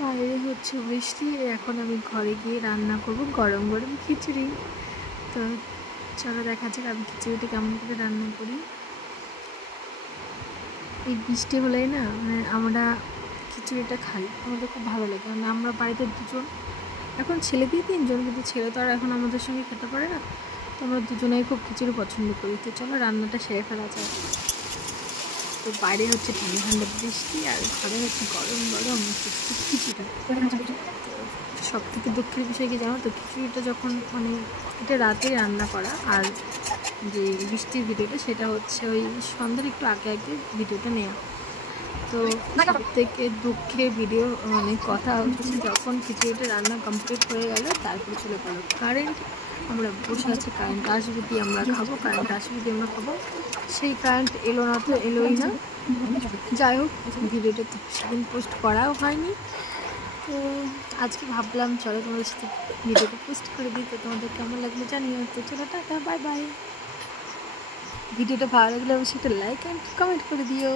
বাইরে হচ্ছে বৃষ্টি, এখন আমি ঘরে গিয়ে রান্না করব গরম গরম খিচুড়ি। তো চলো দেখা যাক আমি খিচুড়িটা কেমন করে রান্না করি। এই বৃষ্টি হলেই না মানে আমরা খিচুড়িটা খাই, আমাদের খুব ভালো লাগে। মানে আমরা বাড়িতে দুজন, এখন ছেলে দিয়ে 3জন, কিন্তু ছেলে তো আর এখন আমাদের সঙ্গে খেতে পারে না। তো আমরা দুজনেই খুব খিচুড়ি পছন্দ করি। তো চলো রান্নাটা সেরে ফেলা যায়। তো বাইরে হচ্ছে ঠান্ডা ঠান্ডা বৃষ্টি, আর ঘরে হচ্ছে গরম গরম খিচুড়ি। সব থেকে দুঃখের বিষয় কি জানো তো, খিচুড়িটা যখন মানে এটা রাতে রান্না করা, আর যে বৃষ্টির ভিডিওটা সেটা হচ্ছে ওই সন্ধ্যার একটু আগে আগে ভিডিওটা নেওয়া। তো সব থেকে দুঃখের ভিডিও মানে কথা হচ্ছে যখন খিচুড়িটা রান্না কমপ্লিট হয়ে গেল তারপরে চলে গেলো কারেন্ট। আমরা বসে আছি, কারেন্ট আসবে দিয়ে আমরা খাবো, কারেন্ট আসবে দিয়ে আমরা খাবো। সেই কারেন্ট এলো না, তো এলোই না। যাই হোক, ভিডিওটা তো সেদিন পোস্ট করাও হয়নি। তো আজকে ভাবলাম চলো তোমাদের সাথে ভিডিওটা পোস্ট করে দিই। তো তোমাদের কেমন লাগলো জানিও। তো চলো টাটা, বাই বাই। ভিডিওটা ভালো লাগলে অবশ্যই একটা লাইক অ্যান্ড কমেন্ট করে দিও।